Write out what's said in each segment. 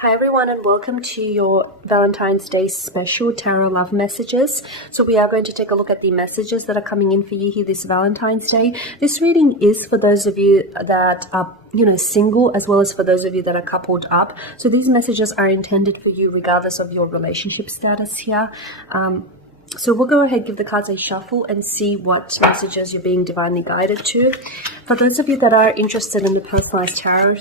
Hi everyone, and welcome to your Valentine's Day special tarot love messages. So we are going to take a look at the messages that are coming in for you here this Valentine's Day. This reading is for those of you that are single, as well as for those of you that are coupled up. So these messages are intended for you regardless of your relationship status here. So we'll go ahead, give the cards a shuffle and see what messages you're being divinely guided to. For those of you that are interested in the personalized tarot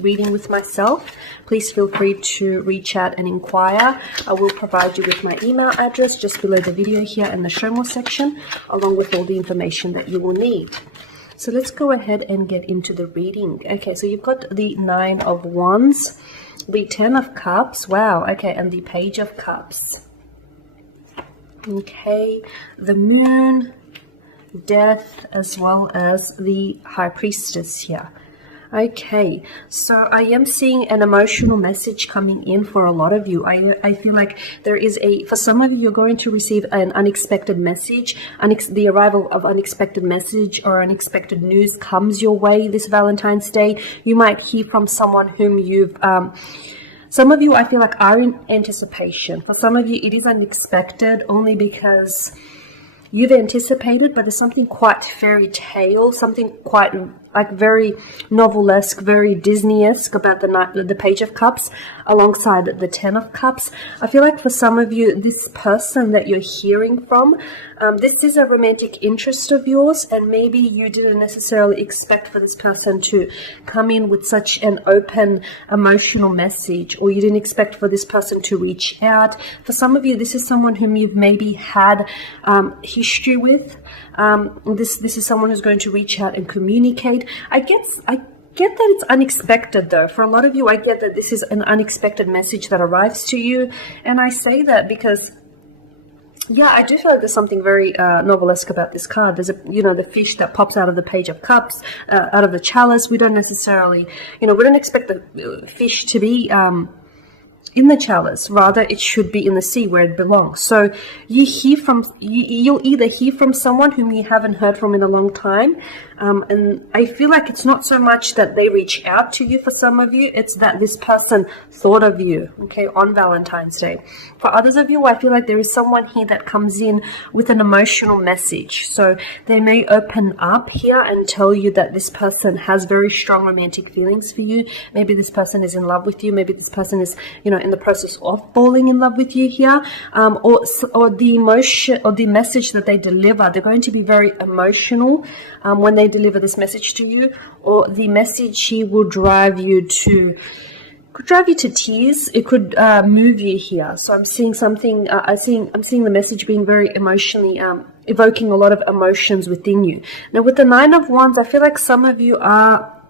reading with myself, please feel free to reach out and inquire. I will provide you with my email address just below the video here in the show more section, along with all the information that you will need. So let's go ahead and get into the reading. Okay, so you've got the Nine of Wands, the Ten of Cups, wow, okay, and the Page of Cups. Okay, the Moon, Death, as well as the High Priestess here. Okay, so I am seeing an emotional message coming in for a lot of you. I feel like there is for some of you, you're going to receive an unexpected message. The arrival of unexpected message or unexpected news comes your way this Valentine's Day. You might hear from someone whom you've... some of you, I feel like, are in anticipation. For some of you, it is unexpected only because you've anticipated, but there's something quite fairy tale, something quite like very novelesque, very Disney-esque about the Page of Cups alongside the Ten of Cups. I feel like for some of you, this person that you're hearing from, this is a romantic interest of yours, and maybe you didn't necessarily expect for this person to come in with such an open emotional message, or you didn't expect for this person to reach out. For some of you, this is someone whom you've maybe had history with. This is someone who's going to reach out and communicate. I get that it's unexpected though. For a lot of you, I get that this is an unexpected message that arrives to you. And I say that because, yeah, I do feel like there's something very novelesque about this card. There's the fish that pops out of the Page of Cups, out of the chalice. We don't necessarily, we don't expect the fish to be in the chalice. Rather, it should be in the sea where it belongs. So you'll either hear from someone whom you haven't heard from in a long time, and I feel like it's not so much that they reach out to you for some of you, it's that this person thought of you, okay, on Valentine's Day. For others of you, I feel like there is someone here that comes in with an emotional message. So they may open up here and tell you that this person has very strong romantic feelings for you. Maybe this person is in love with you. Maybe this person is, in the process of falling in love with you here. Or the emotion or the message that they deliver, they're going to be very emotional when they deliver this message to you, or the message here will drive you to tears. It could move you here. So I'm seeing something. I'm seeing the message being very emotionally, evoking a lot of emotions within you. Now, with the Nine of Wands, I feel like some of you are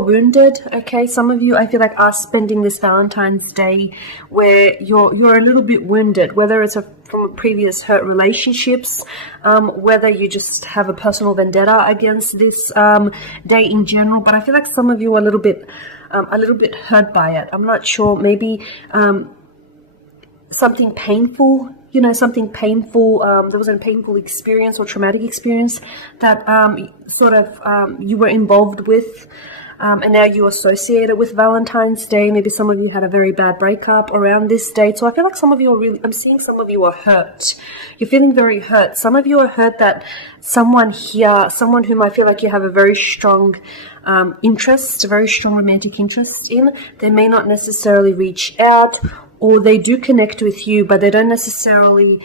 wounded. Okay, some of you, I feel like, are spending this Valentine's Day where you're a little bit wounded, whether it's from previous hurt relationships, whether you just have a personal vendetta against this day in general. But I feel like some of you are a little bit hurt by it. I'm not sure. Maybe something painful. Something painful. There was a painful experience or traumatic experience that you were involved with. And now you associate it with Valentine's Day. Maybe some of you had a very bad breakup around this date. So I feel like some of you I'm seeing some of you are hurt. You're feeling very hurt. Some of you are hurt that someone whom I feel like you have a very strong interest, a very strong romantic interest in, they may not necessarily reach out, or they do connect with you, but they don't necessarily...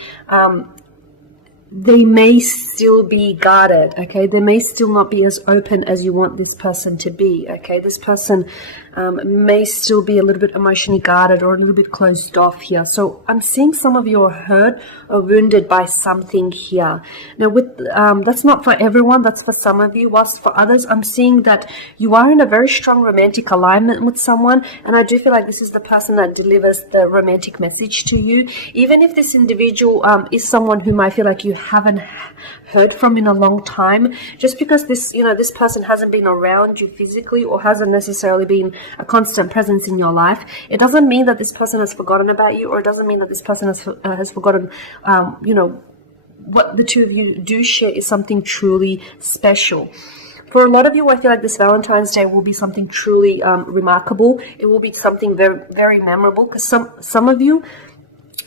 they may still be guarded, okay? They may still not be as open as you want this person to be, okay? This person may still be a little bit emotionally guarded or a little bit closed off here. So I'm seeing some of you are hurt or wounded by something here. Now, that's not for everyone, that's for some of you. Whilst for others, I'm seeing that you are in a very strong romantic alignment with someone, and I do feel like this is the person that delivers the romantic message to you. Even if this individual is someone whom I feel like you haven't heard from in a long time, just because this person hasn't been around you physically or hasn't necessarily been a constant presence in your life, it doesn't mean that this person has forgotten about you, or it doesn't mean that this person has forgotten what the two of you do share is something truly special. For a lot of you, I feel like this Valentine's Day will be something truly remarkable. It will be something very, very memorable, because some of you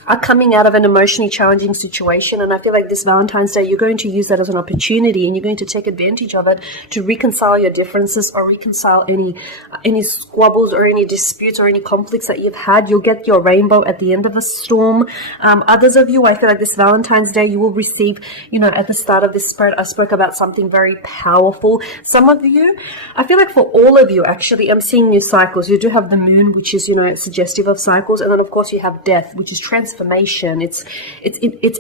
are coming out of an emotionally challenging situation, and I feel like this Valentine's Day you're going to use that as an opportunity, and you're going to take advantage of it to reconcile your differences, or reconcile any squabbles or any disputes or any conflicts that you've had. You'll get your rainbow at the end of a storm. Others of you, I feel like this Valentine's Day you will receive, at the start of this spread I spoke about something very powerful. Some of you, I feel like for all of you actually, I'm seeing new cycles. You do have the moon, which is suggestive of cycles, and then of course you have death, which is transformation. It's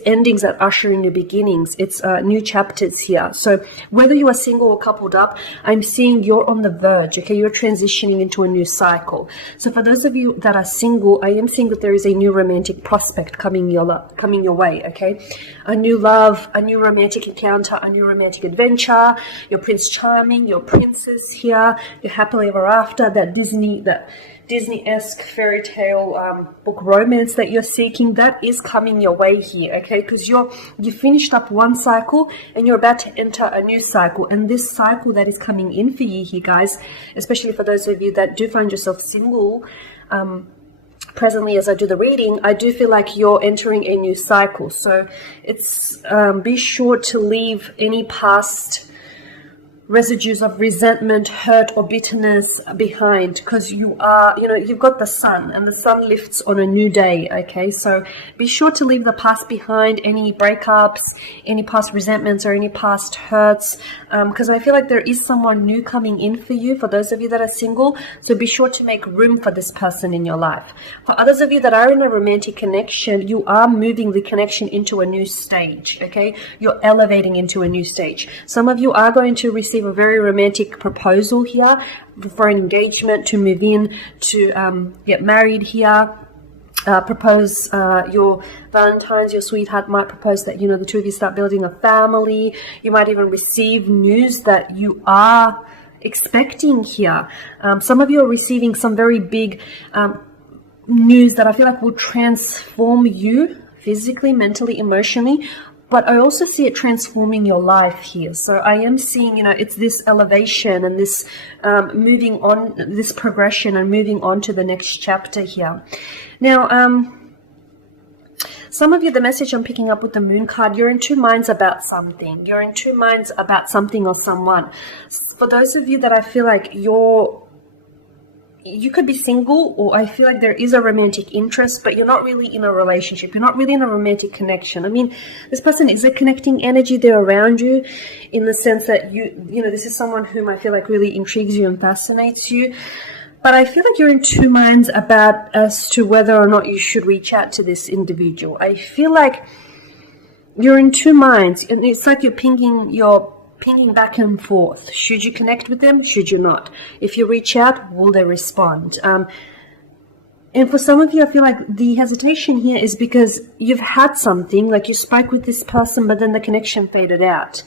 endings that usher in new beginnings. It's new chapters here. So whether you are single or coupled up, I'm seeing you're on the verge. Okay, you're transitioning into a new cycle. So for those of you that are single, I am seeing that there is a new romantic prospect coming your way. Okay, a new love, a new romantic encounter, a new romantic adventure. Your Prince Charming, your princess here, your happily ever after, that Disney-esque fairy tale book romance that you're seeking, that is coming your way here, okay? Because you finished up one cycle and you're about to enter a new cycle, and this cycle that is coming in for you here, guys, especially for those of you that do find yourself single presently as I do the reading, I do feel like you're entering a new cycle. So it's be sure to leave any past residues of resentment, hurt, or bitterness behind, because you are, you've got the sun, and the sun lifts on a new day, okay? So be sure to leave the past behind, any breakups, any past resentments, or any past hurts, because I feel like there is someone new coming in for you, for those of you that are single. So be sure to make room for this person in your life. For others of you that are in a romantic connection, you are moving the connection into a new stage, okay? You're elevating into a new stage. Some of you are going to receive a very romantic proposal here for an engagement, to move in, to get married here. Propose your Valentine's, your sweetheart might propose that the two of you start building a family. You might even receive news that you are expecting here. Some of you are receiving some very big news that I feel like will transform you physically, mentally, emotionally. But I also see it transforming your life here. So I am seeing, it's this elevation and this moving on, this progression and moving on to the next chapter here. Now, some of you, the message I'm picking up with the moon card, you're in two minds about something. You're in two minds about something or someone. For those of you that I feel like you could be single, or I feel like there is a romantic interest, but you're not really in a relationship. You're not really in a romantic connection. I mean, this person is a connecting energy. They're around you in the sense that this is someone whom I feel like really intrigues you and fascinates you. But I feel like you're in two minds as to whether or not you should reach out to this individual. I feel like you're in two minds, and it's like you're pinging back and forth. Should you connect with them? Should you not? If you reach out, will they respond? And for some of you, I feel like the hesitation here is because you've had something, like you spoke with this person, but then the connection faded out.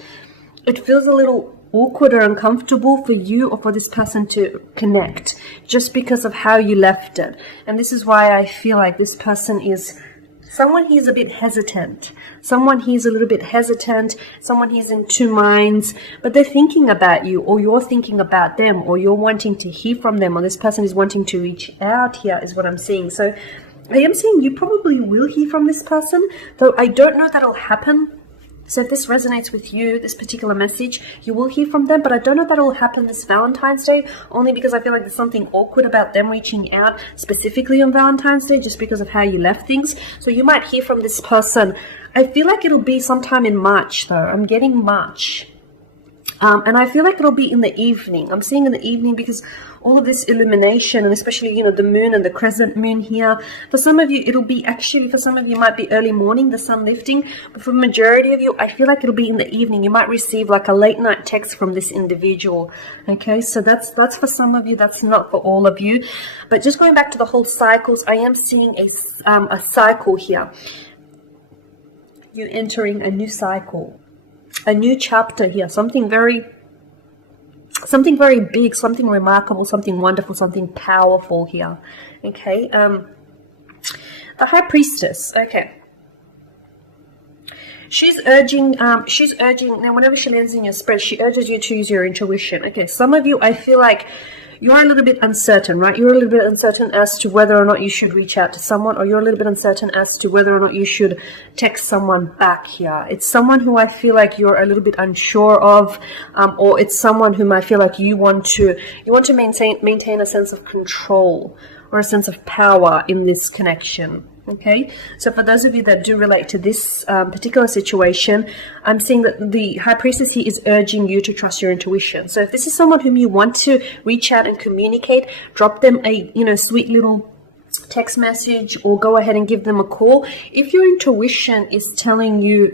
It feels a little awkward or uncomfortable for you or for this person to connect just because of how you left it. And this is why I feel like this person is someone he's a bit hesitant. Someone he's a little bit hesitant. Someone he's in two minds. But they're thinking about you, or you're thinking about them, or you're wanting to hear from them, or this person is wanting to reach out here is what I'm seeing. So I am seeing you probably will hear from this person, though I don't know that'll happen. So if this resonates with you, this particular message, you will hear from them, but I don't know that it will happen this Valentine's Day, only because I feel like there's something awkward about them reaching out specifically on Valentine's Day, just because of how you left things. So you might hear from this person. I feel like it'll be sometime in March, though. I'm getting March. And I feel like it'll be in the evening. I'm seeing in the evening because all of this illumination, and especially, the moon and the crescent moon here. For some of you, it'll be actually, for some of you, might be early morning, the sun lifting. But for the majority of you, I feel like it'll be in the evening. You might receive like a late night text from this individual. Okay, so that's for some of you. That's not for all of you. But just going back to the whole cycles, I am seeing a cycle here. You entering a new cycle. A new chapter here, something very big, something remarkable, something wonderful, something powerful here. Okay, the High Priestess. Okay, She's urging, now whenever she lands in your spread, she urges you to use your intuition. Okay, some of you, I feel like you're a little bit uncertain, right? You're a little bit uncertain as to whether or not you should reach out to someone, or you're a little bit uncertain as to whether or not you should text someone back here. It's someone who I feel like you're a little bit unsure of, or it's someone whom I feel like you want to maintain a sense of control or a sense of power in this connection. Okay, so for those of you that do relate to this particular situation, I'm seeing that the High Priestess here is urging you to trust your intuition. So if this is someone whom you want to reach out and communicate, drop them a, sweet little text message, or go ahead and give them a call. If your intuition is telling you,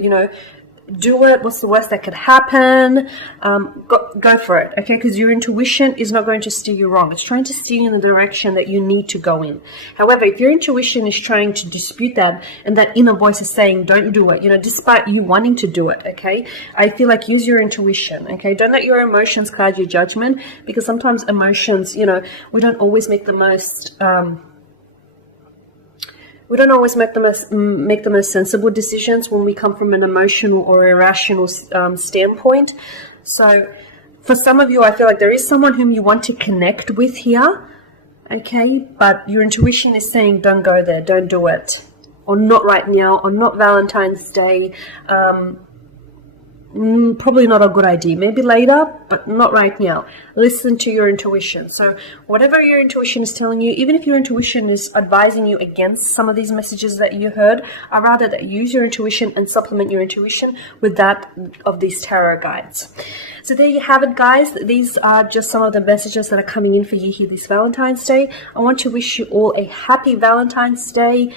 do it, what's the worst that could happen, go for it, okay? Because your intuition is not going to steer you wrong. It's trying to steer you in the direction that you need to go in. However, if your intuition is trying to dispute that, and that inner voice is saying don't do it, despite you wanting to do it, okay, I feel like use your intuition, okay? Don't let your emotions cloud your judgment, because sometimes emotions, we don't always make the most make the most sensible decisions when we come from an emotional or irrational standpoint. So for some of you, I feel like there is someone whom you want to connect with here, okay, but your intuition is saying don't go there, don't do it, or not right now, or not Valentine's Day. Probably not a good idea. Maybe later, but not right now. Listen to your intuition. So whatever your intuition is telling you, even if your intuition is advising you against some of these messages that you heard, I'd rather that you use your intuition and supplement your intuition with that of these tarot guides. So there you have it, guys. These are just some of the messages that are coming in for you here this Valentine's Day. I want to wish you all a happy Valentine's Day.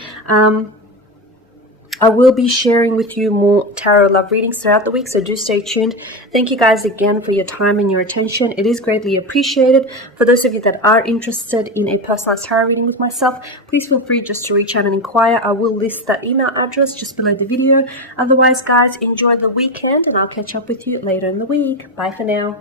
I will be sharing with you more tarot love readings throughout the week, so do stay tuned. Thank you guys again for your time and your attention. It is greatly appreciated. For those of you that are interested in a personalized tarot reading with myself, please feel free just to reach out and inquire. I will list that email address just below the video. Otherwise, guys, enjoy the weekend, and I'll catch up with you later in the week. Bye for now.